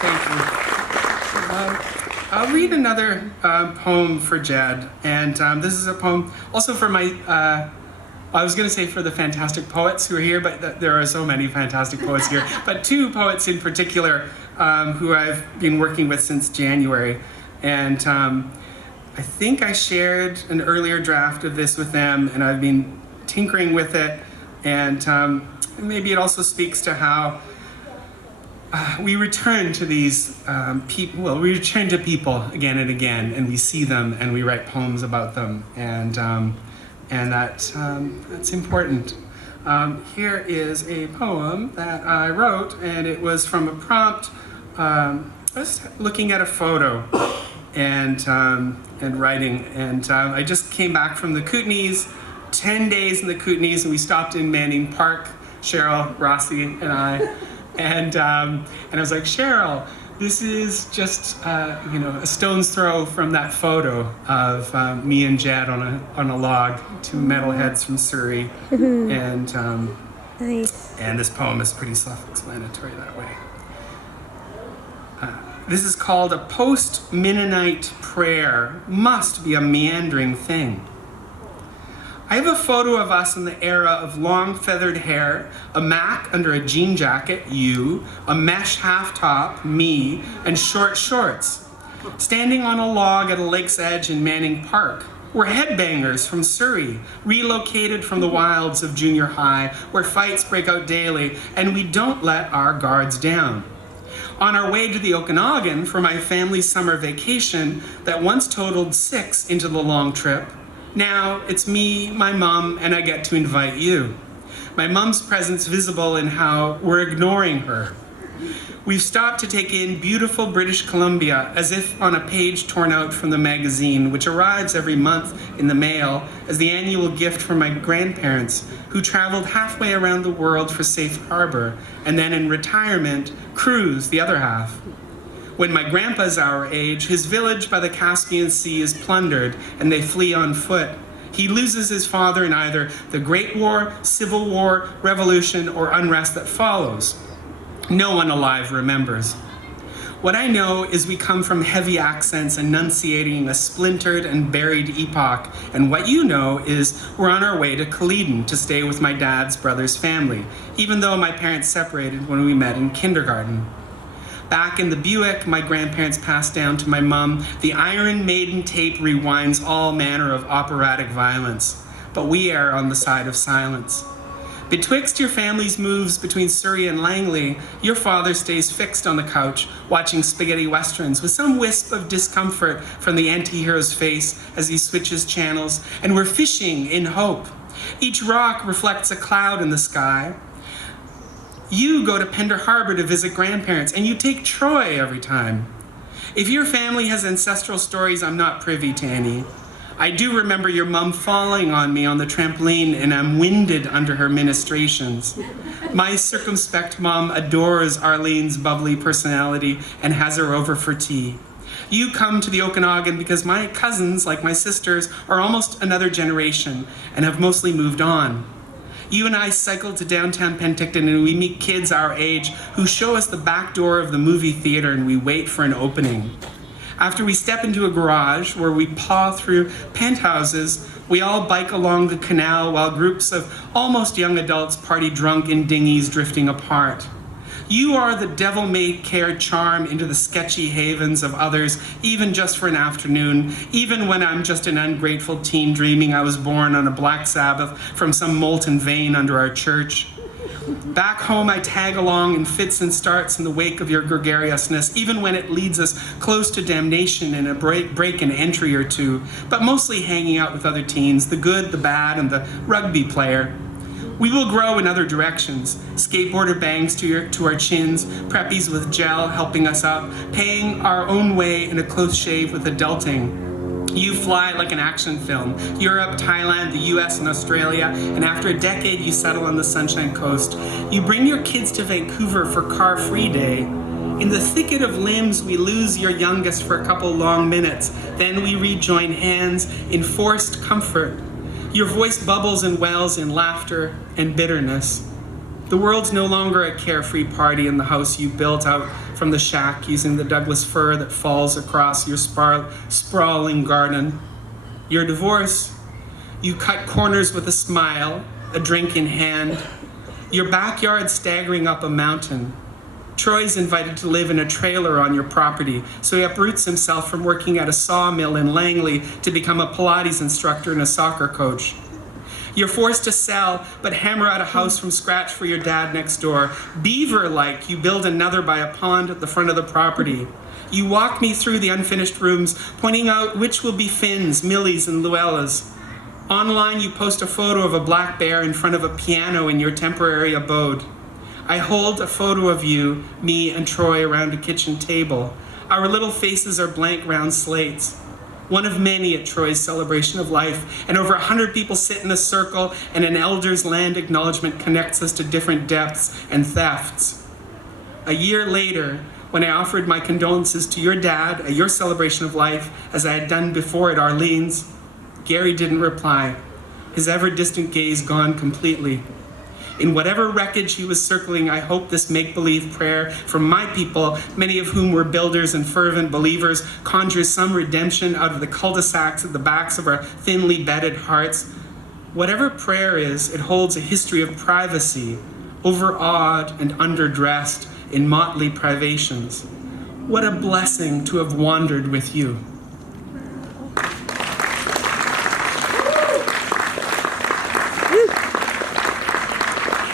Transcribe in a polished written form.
Thank you. I'll read another poem for Jed, and this is a poem also for my, I was going to say for the fantastic poets who are here, but there are so many fantastic poets here, but two poets in particular who I've been working with since January. And I think I shared an earlier draft of this with them, and I've been tinkering with it, and maybe it also speaks to how we return to these people. Well, we return to people again and again, and we see them, and we write poems about them, and that's important. Here is a poem that I wrote, and it was from a prompt. I was looking at a photo and writing, and I just came back from the Kootenays, 10 days in the Kootenays, and we stopped in Manning Park, Cheryl, Rossi, and I. And I was like, Cheryl, this is just a stone's throw from that photo of me and Jed on a log, two metalheads from Surrey. And Nice. And this poem is pretty self-explanatory that way. This is called a Post-Mennonite prayer. Must be a meandering thing. I have a photo of us in the era of long feathered hair, a Mac under a jean jacket, you, a mesh half top, me, and short shorts. Standing on a log at a lake's edge in Manning Park. We're headbangers from Surrey, relocated from the wilds of junior high, where fights break out daily, and we don't let our guards down. On our way to the Okanagan for my family's summer vacation that once totaled 6 into the long trip, now it's me, my mom, and I get to invite you. My mom's presence visible in how we're ignoring her. We've stopped to take in beautiful British Columbia as if on a page torn out from the magazine, which arrives every month in the mail as the annual gift from my grandparents, who traveled halfway around the world for safe harbor, and then in retirement, cruised the other half. When my grandpa's our age, his village by the Caspian Sea is plundered and they flee on foot. He loses his father in either the Great War, Civil War, Revolution, or unrest that follows. No one alive remembers. What I know is we come from heavy accents enunciating a splintered and buried epoch, and what you know is we're on our way to Culloden to stay with my dad's brother's family, even though my parents separated when we met in kindergarten. Back in the Buick, my grandparents passed down to my mom. The Iron Maiden tape rewinds all manner of operatic violence, but we err on the side of silence. Betwixt your family's moves between Surrey and Langley, your father stays fixed on the couch, watching spaghetti westerns with some wisp of discomfort from the anti-hero's face as he switches channels, and we're fishing in hope. Each rock reflects a cloud in the sky. You go to Pender Harbor to visit grandparents, and you take Troy every time. If your family has ancestral stories, I'm not privy to any. I do remember your mom falling on me on the trampoline, and I'm winded under her ministrations. My circumspect mom adores Arlene's bubbly personality and has her over for tea. You come to the Okanagan because my cousins, like my sisters, are almost another generation and have mostly moved on. You and I cycle to downtown Penticton and we meet kids our age who show us the back door of the movie theater and we wait for an opening. After we step into a garage where we paw through penthouses, we all bike along the canal while groups of almost young adults party drunk in dinghies drifting apart. You are the devil-may-care charm into the sketchy havens of others, even just for an afternoon, even when I'm just an ungrateful teen dreaming I was born on a black Sabbath from some molten vein under our church. Back home, I tag along in fits and starts in the wake of your gregariousness, even when it leads us close to damnation in a break and entry or two, but mostly hanging out with other teens, the good, the bad, and the rugby player. We will grow in other directions. Skateboarder bangs to our chins, preppies with gel helping us up, paying our own way in a close shave with adulting. You fly like an action film. Europe, Thailand, the US, and Australia, and after a decade you settle on the Sunshine Coast. You bring your kids to Vancouver for car-free day. In the thicket of limbs, we lose your youngest for a couple long minutes. Then we rejoin hands in forced comfort. Your voice bubbles and wells in laughter and bitterness. The world's no longer a carefree party in the house you built out from the shack using the Douglas fir that falls across your sprawling garden. Your divorce. You cut corners with a smile, a drink in hand. Your backyard staggering up a mountain. Troy's invited to live in a trailer on your property, so he uproots himself from working at a sawmill in Langley to become a Pilates instructor and a soccer coach. You're forced to sell, but hammer out a house from scratch for your dad next door. Beaver-like, you build another by a pond at the front of the property. You walk me through the unfinished rooms, pointing out which will be Finn's, Millie's, and Luella's. Online, you post a photo of a black bear in front of a piano in your temporary abode. I hold a photo of you, me, and Troy around a kitchen table. Our little faces are blank round slates. One of many at Troy's celebration of life, and over 100 people sit in a circle, and an elder's land acknowledgement connects us to different depths and thefts. A year later, when I offered my condolences to your dad at your celebration of life, as I had done before at Arlene's, Gary didn't reply, his ever-distant gaze gone completely. In whatever wreckage he was circling, I hope this make-believe prayer from my people, many of whom were builders and fervent believers, conjures some redemption out of the cul-de-sacs at the backs of our thinly bedded hearts. Whatever prayer is, it holds a history of privacy, overawed and underdressed in motley privations. What a blessing to have wandered with you.